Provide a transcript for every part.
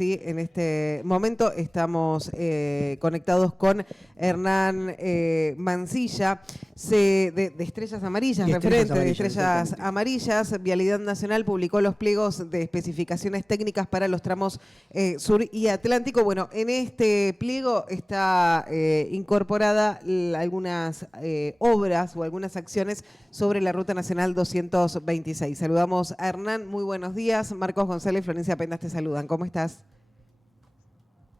Sí, en este momento estamos conectados con Hernán Mancilla, de Estrellas Amarillas, Y Estrellas referente de Amarillas, Estrellas exactamente. Amarillas. Vialidad Nacional publicó los pliegos de especificaciones técnicas para los tramos sur y Atlántico. Bueno, en este pliego está incorporada algunas obras o algunas acciones sobre la Ruta Nacional 226. Saludamos a Hernán, muy buenos días. Marcos González y Florencia Pendas te saludan. ¿Cómo estás?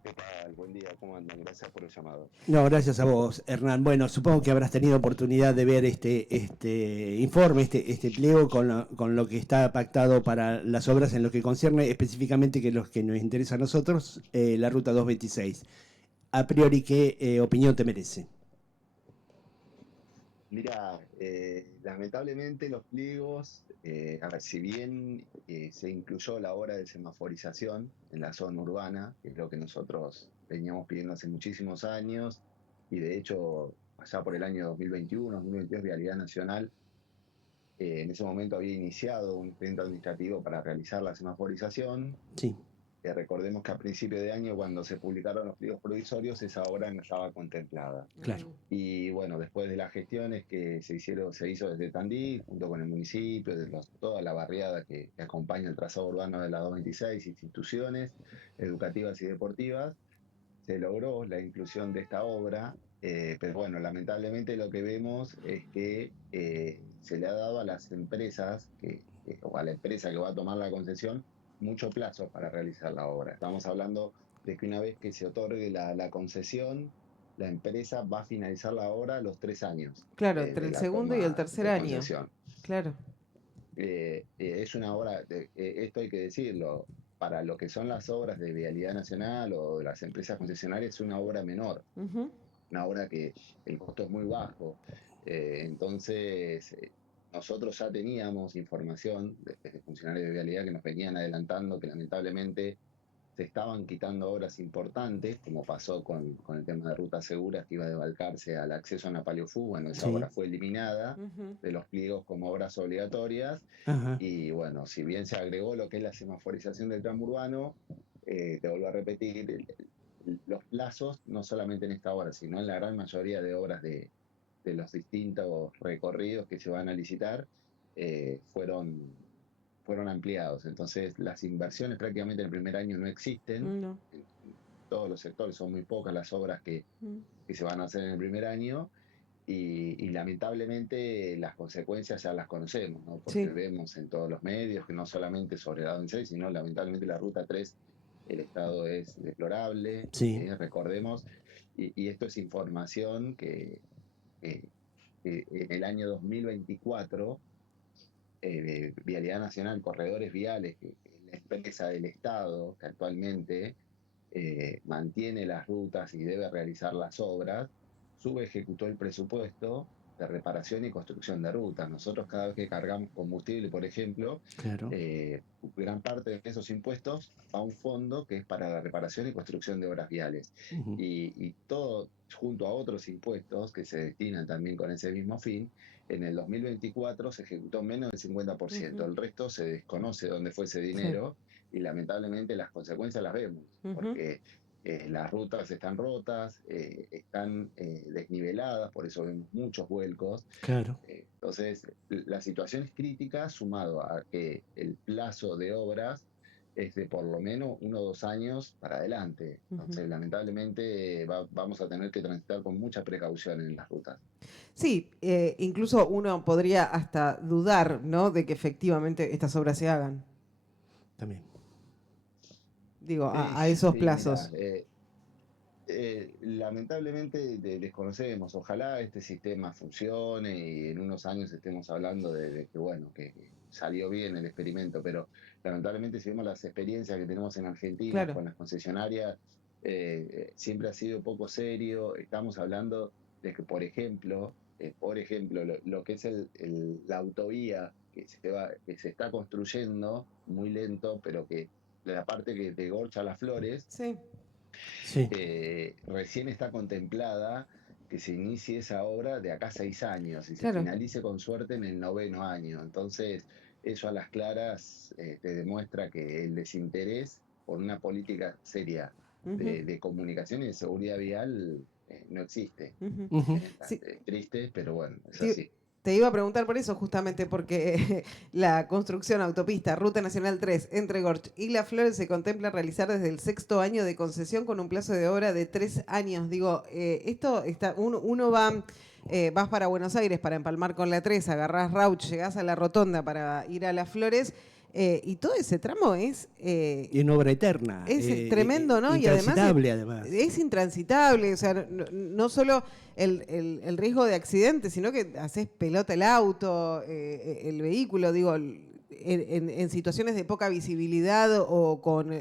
¿Qué tal? Buen día, ¿cómo andan? Gracias por el llamado. No, gracias a vos, Hernán. Bueno, supongo que habrás tenido oportunidad de ver este informe, este pliego con lo que está pactado para las obras en lo que concierne específicamente que los que nos interesa a nosotros, la Ruta 226. A priori, ¿qué opinión te merece? Mira, lamentablemente los pliegos, a ver, si bien se incluyó la obra de semaforización en la zona urbana, que es lo que nosotros veníamos pidiendo hace muchísimos años, y de hecho, allá por el año 2021, 2022, Vialidad Nacional, en ese momento había iniciado un expediente administrativo para realizar la semaforización. Sí, Recordemos que a principio de año, cuando se publicaron los pliegos provisorios, esa obra no estaba contemplada. claro. Y bueno, después de las gestiones que se hizo desde Tandil, junto con el municipio, toda la barriada que acompaña el trazado urbano de la 226, instituciones educativas y deportivas, se logró la inclusión de esta obra, pero bueno, lamentablemente lo que vemos es que se le ha dado a las empresas, o a la empresa que va a tomar la concesión, mucho plazo para realizar la obra. Estamos hablando de que una vez que se otorgue la concesión, la empresa va a finalizar la obra a los 3 años Claro, entre de el la segundo y el toma tercer de año. concesión. Claro. Es una obra, esto hay que decirlo, para lo que son las obras de Vialidad Nacional o de las empresas concesionarias, es una obra menor, Ujú. una obra que el costo es muy bajo. Entonces, nosotros ya teníamos información de funcionarios de Vialidad que nos venían adelantando que lamentablemente se estaban quitando obras importantes, como pasó con el tema de rutas seguras, que iba de Balcarce al acceso a Napaleofú. Bueno, esa Sí. obra fue eliminada Ujú. de los pliegos como obras obligatorias. Ajá. Y bueno, si bien se agregó lo que es la semaforización del tramo urbano, te vuelvo a repetir, los plazos, no solamente en esta obra, sino en la gran mayoría de obras de los distintos recorridos que se van a licitar, fueron ampliados. Entonces, las inversiones prácticamente en el primer año no existen. No. En todos los sectores son muy pocas las obras Mm. que se van a hacer en el primer año. Y lamentablemente las consecuencias ya las conocemos, ¿no? Porque Sí. vemos en todos los medios que no solamente sobre la 26, sino lamentablemente la ruta 3, el estado es deplorable, Sí. recordemos, y esto es información eh, que en el año 2024, Vialidad Nacional, Corredores Viales, que es la empresa del Estado que actualmente mantiene las rutas y debe realizar las obras, subejecutó el presupuesto de reparación y construcción de rutas. Nosotros cada vez que cargamos combustible, por ejemplo, Claro. gran parte de esos impuestos va a un fondo que es para la reparación y construcción de obras viales. Ujú. Y todo junto a otros impuestos que se destinan también con ese mismo fin, en el 2024 se ejecutó menos del 50%. Ujú. El resto se desconoce dónde fue ese Sí. dinero y lamentablemente las consecuencias las vemos, Ujú. porque las rutas están rotas, están desniveladas, por eso vemos muchos vuelcos. Claro. Entonces, la situación es crítica, sumado a que el plazo de obras es de por lo menos 1 o 2 años para adelante. Ujú. Entonces, lamentablemente vamos a tener que transitar con mucha precaución en las rutas. Sí, incluso uno podría hasta dudar, ¿no?, de que efectivamente estas obras se hagan. También. Digo, Sí, a esos sí, mira, plazos. lamentablemente desconocemos. Ojalá este sistema funcione y en unos años estemos hablando de que, bueno, que salió bien el experimento, pero lamentablemente si vemos las experiencias que tenemos en Argentina Claro. con las concesionarias, siempre ha sido poco serio. Estamos hablando de que, por ejemplo, lo que es la autovía que se está construyendo muy lento, pero que la parte que de Gorcha a Las Flores, Sí. Sí. recién está contemplada que se inicie esa obra de acá a 6 años y se Claro. finalice con suerte en el noveno año. Entonces, eso a las claras te demuestra que el desinterés por una política seria Ujú, de comunicación y de seguridad vial no existe. ujú. Ujú. Es Sí, bastante triste, pero bueno, es te, así. te iba a preguntar por eso, justamente porque la construcción autopista Ruta Nacional 3 entre Gorch y Las Flores se contempla realizar desde el sexto año de concesión con un plazo de obra de 3 años. Digo, esto está, uno va, vas para Buenos Aires para empalmar con la 3, agarrás Rauch, llegás a la rotonda para ir a Las Flores, y todo ese tramo Y en obra eterna, es tremendo, ¿no? Y además intransitable además. es intransitable, o sea, no solo el riesgo de accidente, sino que haces pelota el auto, el vehículo, digo, en situaciones de poca visibilidad o con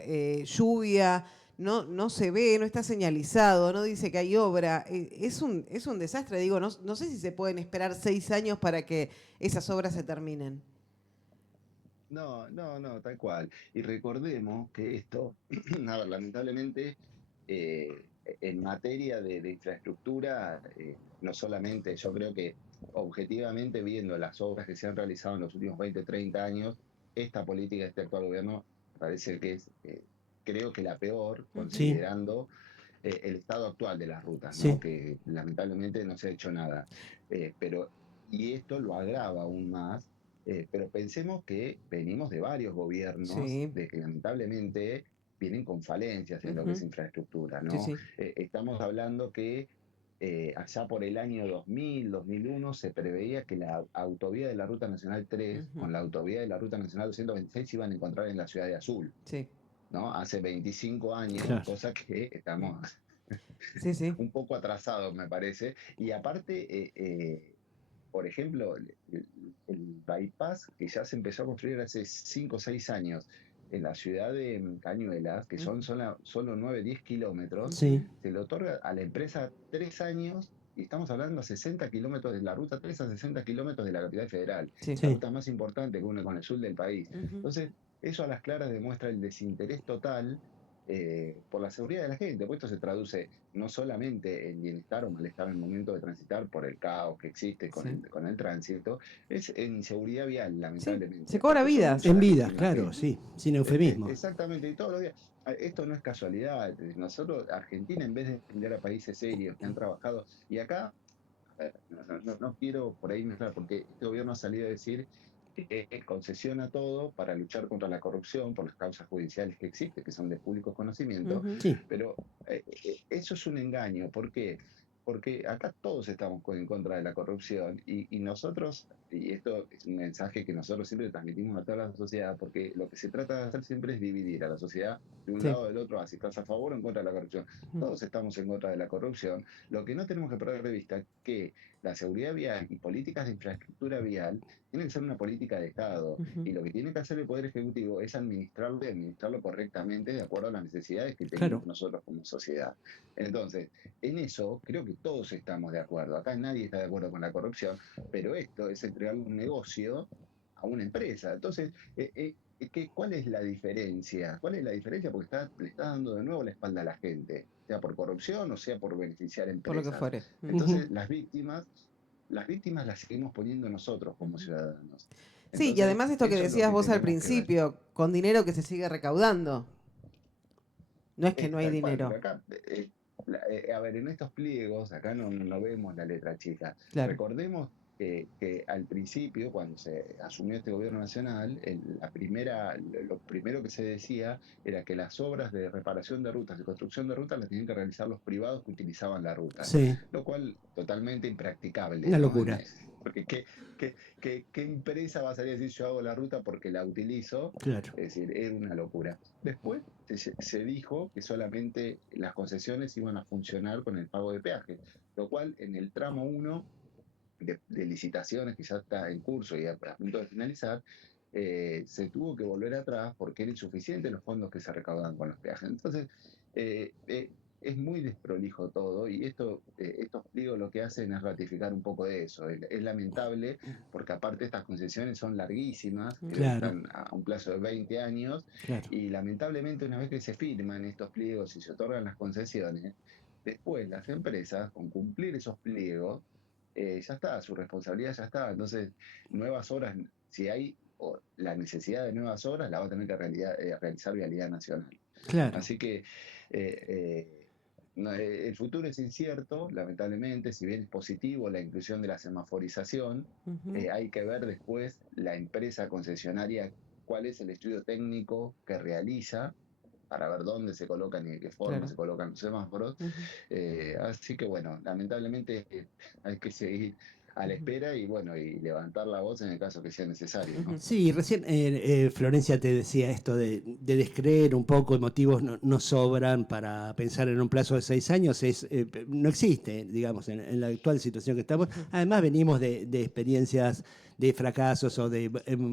lluvia, no se ve, no está señalizado, no dice que hay obra. Es un desastre, digo, no sé si se pueden esperar 6 años para que esas obras se terminen. No, no, no, tal cual. Y recordemos que esto, a ver, lamentablemente, en materia de infraestructura, no solamente, yo creo que objetivamente viendo las obras que se han realizado en los últimos 20, 30 años, esta política de este actual gobierno parece que es, creo que la peor, Ujú. Sí, considerando el estado actual de las rutas, ¿no? sí, Que lamentablemente no se ha hecho nada. Pero, y esto lo agrava aún más, pero pensemos que venimos de varios gobiernos Sí, de que lamentablemente vienen con falencias en lo que es ujú, infraestructura, sí, ¿no? sí. Estamos hablando que allá por el año 2000, 2001, se preveía que la autovía de la Ruta Nacional 3 Ujú, con la autovía de la Ruta Nacional 226 se iban a encontrar en la ciudad de Azul, sí. ¿no? Hace 25 años, claro. cosa que Mm. estamos Sí, sí. un poco atrasados, me parece. Y aparte, por ejemplo, el bypass que ya se empezó a construir hace 5 o 6 años en la ciudad de Cañuelas, que son Ujú, solo 9 10 kilómetros, ujú. Sí, se le otorga a la empresa 3 años y estamos hablando a 60 kilómetros de la ruta 3 a 60 kilómetros de la capital federal, Sí. la sí. ruta más importante que une con el sur del país. Ujú, Entonces, eso a las claras demuestra el desinterés total por la seguridad de la gente, pues esto se traduce no solamente en bienestar o malestar en el momento de transitar por el caos que existe sí. con el tránsito, es en inseguridad vial, Sí, se lamentablemente, cobra porque son vidas. muchas En las vidas, víctimas claro, que... sí, sin eufemismo. Exactamente, y todos los días. Esto no es casualidad. Nosotros, Argentina, en vez de defender a países serios que han trabajado, y acá no quiero por ahí mezclar, porque este gobierno ha salido a decir que concesiona todo para luchar contra la corrupción por las causas judiciales que existen, que son de público conocimiento, Ujú, Sí, pero eso es un engaño. ¿Por qué? Porque acá todos estamos en contra de la corrupción y nosotros, y esto es un mensaje que nosotros siempre transmitimos a toda la sociedad, porque lo que se trata de hacer siempre es dividir a la sociedad de un sí. lado o del otro, si estás a favor o en contra de la corrupción. Ujú, Todos estamos en contra de la corrupción. Lo que no tenemos que perder de vista es que la seguridad vial y políticas de infraestructura vial tienen que ser una política de Estado ujú, y lo que tiene que hacer el Poder Ejecutivo es administrarlo y administrarlo correctamente de acuerdo a las necesidades que claro. tenemos nosotros como sociedad. Entonces, en eso creo que todos estamos de acuerdo. Acá nadie está de acuerdo con la corrupción, pero esto es entregar un negocio a una empresa. Entonces, ¿cuál es la diferencia? ¿Cuál es la diferencia? Porque le está dando de nuevo la espalda a la gente, sea por corrupción o sea por beneficiar por lo que empresas. fuere. Ujú. Entonces, las víctimas las seguimos poniendo nosotros como Ujú. ciudadanos. Sí, y Entonces, además esto que eso es lo decías que vos al tenemos que ver. principio, con dinero que se sigue recaudando. No es que no Es hay tal cual, dinero. porque acá, a ver, en estos pliegos, acá no vemos la letra chica. Claro. Recordemos que al principio, cuando se asumió este gobierno nacional, lo primero que se decía era que las obras de reparación de rutas, de construcción de rutas, las tenían que realizar los privados que utilizaban la ruta, Sí, lo cual totalmente impracticable, una ¿no? locura, Porque ¿qué empresa va a salir a decir yo hago la ruta porque la utilizo? claro. Es decir, era una locura. Después se dijo que solamente las concesiones iban a funcionar con el pago de peaje, lo cual en el tramo uno de licitaciones que ya está en curso y a punto de finalizar, se tuvo que volver atrás porque era insuficiente los fondos que se recaudaban con los peajes. Entonces, eh, eh, es muy desprolijo todo y estos pliegos lo que hacen es ratificar un poco de eso. Es lamentable porque aparte estas concesiones son larguísimas, creo que Claro, están a un plazo de 20 años claro. y lamentablemente una vez que se firman estos pliegos y se otorgan las concesiones, después las empresas, con cumplir esos pliegos, ya está, su responsabilidad ya está. Entonces, nuevas obras, si hay la necesidad de nuevas obras, la va a tener que realizar Vialidad Nacional. Claro. Así que el futuro es incierto, lamentablemente, si bien es positivo la inclusión de la semaforización, hay que ver después la empresa concesionaria cuál es el estudio técnico que realiza para ver dónde se colocan y de qué forma Claro. se colocan los semáforos. Ujú, Así que bueno, lamentablemente hay que seguir a la ujú, espera y bueno, y levantar la voz en el caso que sea necesario, ¿no? ujú. Sí, recién Florencia te decía esto de descreer un poco, motivos no sobran para pensar en un plazo de 6 años, no existe, digamos, en la actual situación que estamos. Además venimos de experiencias de fracasos o de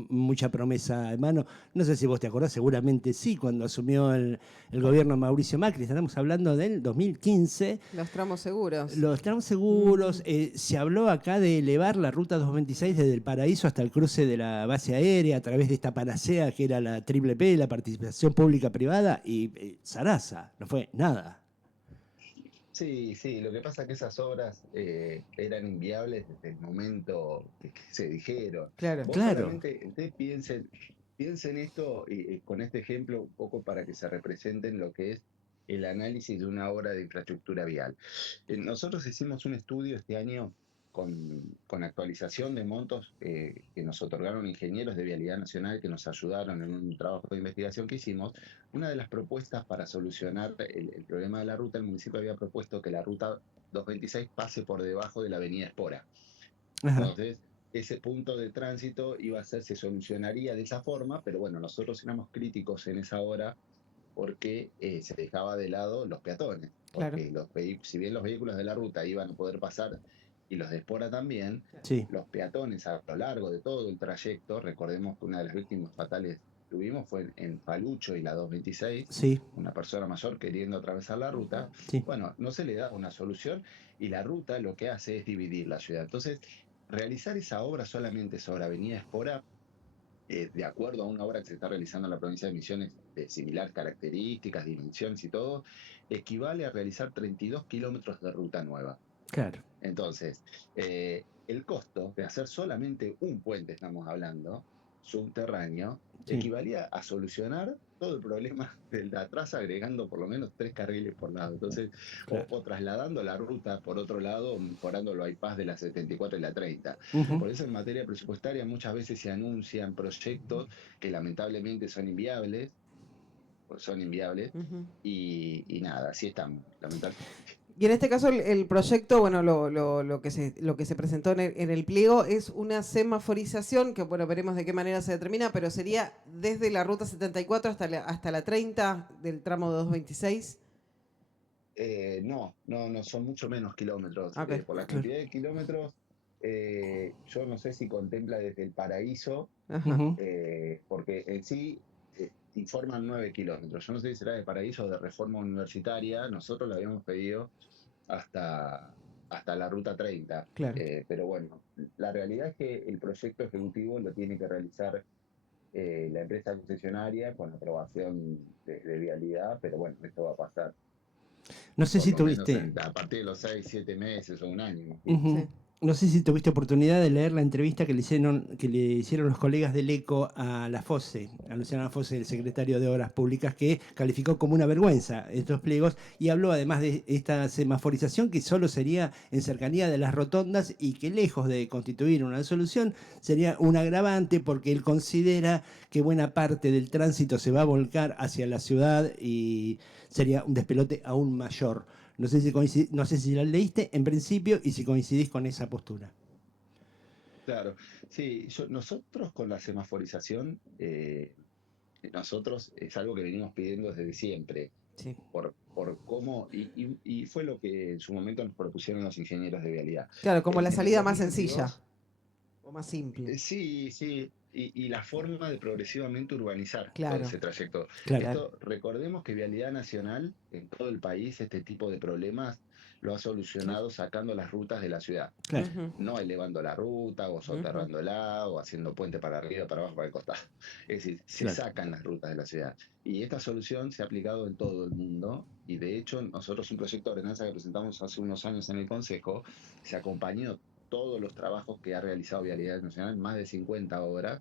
mucha promesa en mano. No sé si vos te acordás, seguramente sí, cuando asumió el gobierno Mauricio Macri, estamos hablando del 2015. Los tramos seguros. Los tramos seguros, se habló acá de elevar la ruta 226 desde el Paraíso hasta el cruce de la base aérea a través de esta panacea que era la Triple P, la participación pública-privada, y zaraza, no fue nada. Sí, sí, lo que pasa es que esas obras eran inviables desde el momento que se dijeron. Claro. Vos Claro, solamente, ustedes piensen esto con este ejemplo un poco para que se representen lo que es el análisis de una obra de infraestructura vial. Nosotros hicimos un estudio este año con actualización de montos que nos otorgaron ingenieros de Vialidad Nacional que nos ayudaron en un trabajo de investigación que hicimos. Una de las propuestas para solucionar el problema de la ruta, el municipio había propuesto que la ruta 226 pase por debajo de la avenida Espora. ajá, Entonces, ese punto de tránsito se solucionaría de esa forma, pero bueno, nosotros éramos críticos en esa hora porque se dejaba de lado los peatones, Claro. porque si bien los vehículos de la ruta iban a poder pasar y los de Espora también, sí, los peatones a lo largo de todo el trayecto, recordemos que una de las víctimas fatales que tuvimos fue en Palucho y la 226, sí, una persona mayor queriendo atravesar la ruta, sí, bueno, no se le da una solución y la ruta lo que hace es dividir la ciudad. Entonces, realizar esa obra solamente sobre Avenida Espora de acuerdo a una obra que se está realizando en la provincia de Misiones de similar características, dimensiones y todo, equivale a realizar 32 kilómetros de ruta nueva. claro, Entonces, el costo de hacer solamente un puente, estamos hablando, subterráneo, sí, equivalía a solucionar todo el problema del de atrás agregando por lo menos 3 carriles por lado. Entonces, claro. o trasladando la ruta por otro lado, mejorando el bypass de la 74 y la 30. Ujú. Por eso en materia presupuestaria muchas veces se anuncian proyectos que lamentablemente son inviables Ujú. y nada, así estamos, lamentablemente. Y en este caso el proyecto, bueno, lo que se presentó en el pliego es una semaforización, que bueno, veremos de qué manera se determina, pero sería desde la ruta 74 hasta la 30 del tramo 226. No, son mucho menos kilómetros. Ok. Por la Claro. cantidad de kilómetros, yo no sé si contempla desde el Paraíso, Ajá. Ujú. porque en sí informan 9 kilómetros. Yo no sé si será de Paraíso o de Reforma Universitaria. Nosotros lo habíamos pedido hasta, hasta la ruta 30. Claro. Pero bueno, la realidad es que el proyecto ejecutivo lo tiene que realizar la empresa concesionaria con aprobación de vialidad, pero bueno, esto va a pasar No sé por si lo menos tuviste. a partir de los 6, 7 meses o un año, imagino. Ujú. Sí. No sé si tuviste oportunidad de leer la entrevista que le hicieron los colegas del ECO a la FOSE, a Luciana Lafose, el secretario de Obras Públicas, que calificó como una vergüenza estos pliegos y habló además de esta semaforización que solo sería en cercanía de las rotondas y que lejos de constituir una solución sería un agravante porque él considera que buena parte del tránsito se va a volcar hacia la ciudad y sería un despelote aún mayor. No sé si la leíste en principio y si coincidís con esa postura. Claro, sí, nosotros con la semaforización, nosotros es algo que venimos pidiendo desde siempre, Sí. por cómo, y fue lo que en su momento nos propusieron los ingenieros de vialidad. Claro, como la En el salida más sencilla 2022, o más simple. Sí, sí, y la forma de progresivamente urbanizar todo Claro, ese trayecto. Claro, claro. Esto, recordemos que Vialidad Nacional en todo el país este tipo de problemas lo ha Claro. solucionado sacando las rutas de la ciudad, claro, Ujú, no elevando la ruta o ujú. soterrándola o haciendo puente para arriba, para abajo, para el costado. Es decir, se claro. sacan las rutas de la ciudad. Y esta solución se ha aplicado en todo el mundo y de hecho nosotros un proyecto de ordenanza que presentamos hace unos años en el Consejo se acompañó todos los trabajos que ha realizado Vialidad Nacional, más de 50 obras,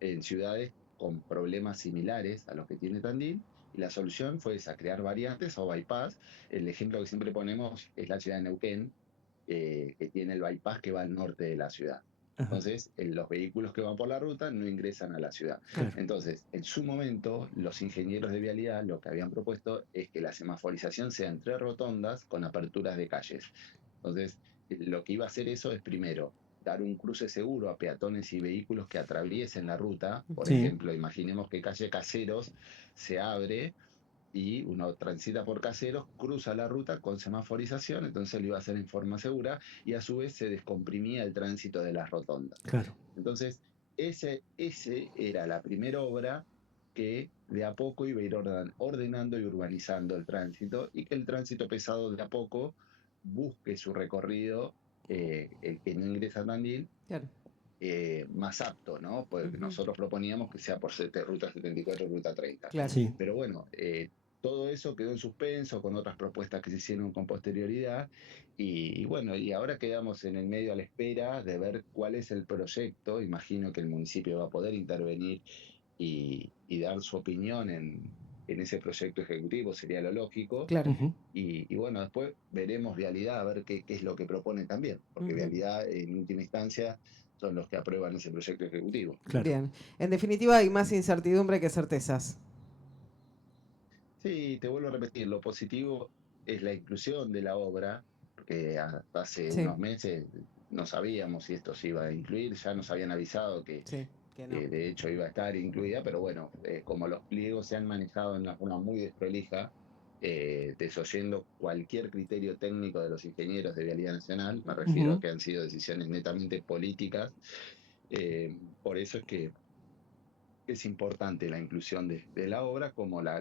en ciudades con problemas similares a los que tiene Tandil, Y la solución fue esa, crear variantes o bypass. El ejemplo que siempre ponemos es la ciudad de Neuquén, que tiene el bypass que va al norte de la ciudad. Ajá, Entonces, los vehículos que van por la ruta no ingresan a la ciudad. claro. Entonces, en su momento, los ingenieros de vialidad lo que habían propuesto es que la semaforización sea entre rotondas con aperturas de calles. Entonces, lo que iba a hacer eso es primero dar un cruce seguro a peatones y vehículos que atraviesen la ruta. Por Sí. ejemplo, imaginemos que calle Caseros se abre y uno transita por Caseros, cruza la ruta con semaforización, entonces lo iba a hacer en forma segura y a su vez se descomprimía el tránsito de las rotondas. Claro. Entonces, ese era la primera obra que de a poco iba a ir ordenando y urbanizando el tránsito, y que el tránsito pesado de a poco busque su recorrido, el que no ingresa a Tandil, Claro. más apto, ¿no? Porque nosotros proponíamos que sea por ruta 74 y ruta 30. Claro. Sí. Pero bueno, todo eso quedó en suspenso con otras propuestas que se hicieron con posterioridad, y bueno, y ahora quedamos en el medio a la espera de ver cuál es el proyecto. Imagino que el municipio va a poder intervenir y dar su opinión en ese proyecto ejecutivo, sería lo lógico. Claro. Ujú. Y bueno, después veremos Vialidad a ver qué es lo que proponen también, porque Vialidad en última instancia son los que aprueban ese proyecto ejecutivo. Claro. Bien. En definitiva, hay más incertidumbre que certezas. Sí, te vuelvo a repetir, lo positivo es la inclusión de la obra, porque hasta hace Sí. unos meses no sabíamos si esto se iba a incluir, ya nos habían avisado que Sí, que no. de hecho iba a estar incluida, pero bueno, como los pliegos se han manejado en una forma muy desprolija, desoyendo cualquier criterio técnico de los ingenieros de Vialidad Nacional, me refiero a que han sido decisiones netamente políticas. Por eso es que es importante la inclusión de la obra, como la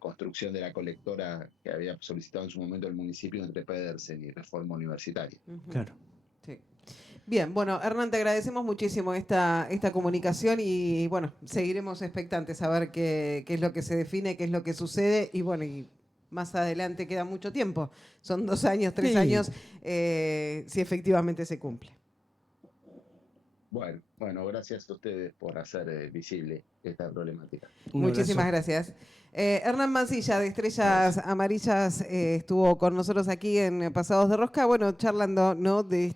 construcción de la colectora que había solicitado en su momento el municipio entre Pedersen y Reforma Universitaria. Claro. Sí. Bien, bueno, Hernán, te agradecemos muchísimo esta comunicación y bueno, seguiremos expectantes a ver qué es lo que se define, qué es lo que sucede y bueno, y más adelante queda mucho tiempo. Son 2 años, 3 Sí. años, si efectivamente se cumple. Bueno, gracias a ustedes por hacer visible esta problemática. Un Muchísimas abrazo. gracias. Hernán Mancilla, de Estrellas Amarillas, estuvo con nosotros aquí en Pasados de Rosca, bueno, charlando, ¿no?, de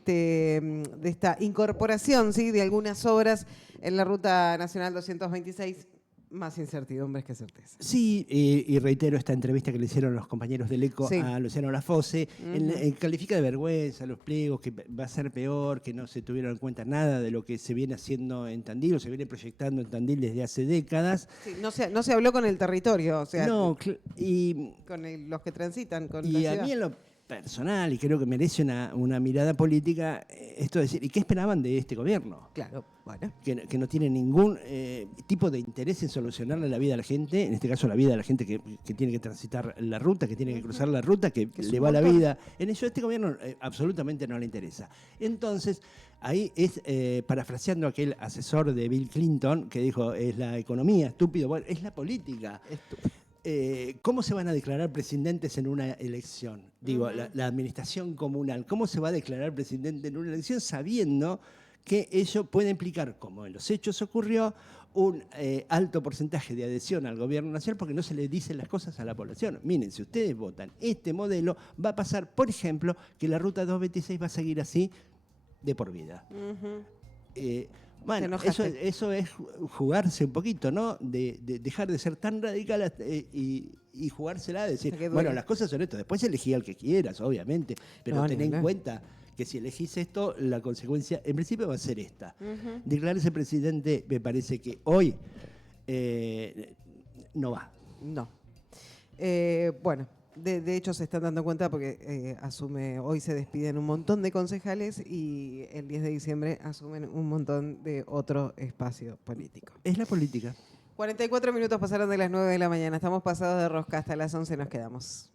esta incorporación, ¿sí?, de algunas obras en la Ruta Nacional 226. Más incertidumbres que certeza. Sí, y reitero esta entrevista que le hicieron los compañeros del ECO Sí. a Luciano Lafosse. Califica de vergüenza los pliegos, que va a ser peor, que no se tuvieron en cuenta nada de lo que se viene haciendo en Tandil o se viene proyectando en Tandil desde hace décadas. Sí, no se habló con el territorio, o sea, No, y con los que transitan con la Y a ciudad. mí en lo personal, y creo que merece una mirada política, esto de decir, ¿y qué esperaban de este gobierno? Claro, bueno. Que no tiene ningún tipo de interés en solucionarle la vida a la gente, en este caso la vida a la gente que tiene que transitar la ruta, que tiene que cruzar la ruta, que es le un va la montón. vida. En eso a este gobierno absolutamente no le interesa. Entonces, ahí es, parafraseando a aquel asesor de Bill Clinton, que dijo, es la economía, estúpido, bueno, es la política. ¿Cómo se van a declarar presidentes en una elección? Digo, la administración comunal, ¿cómo se va a declarar presidente en una elección sabiendo que ello puede implicar, como en los hechos ocurrió, un alto porcentaje de adhesión al gobierno nacional porque no se le dicen las cosas a la población? Miren, si ustedes votan este modelo, va a pasar, por ejemplo, que la Ruta 226 va a seguir así de por vida. Bueno, eso es jugarse un poquito, ¿no? De dejar de ser tan radical y jugársela, decir, bueno, las cosas son esto. Después elegí al que quieras, obviamente, pero ten en cuenta que si elegís esto, la consecuencia, en principio, va a ser esta. Declararse presidente, me parece que hoy no va. No. Bueno. De hecho, se están dando cuenta porque hoy se despiden un montón de concejales y el 10 de diciembre asumen un montón de otro espacio político. Es la política. 44 minutos pasaron de las 9 de la mañana. Estamos pasados de rosca. Hasta las 11 nos quedamos.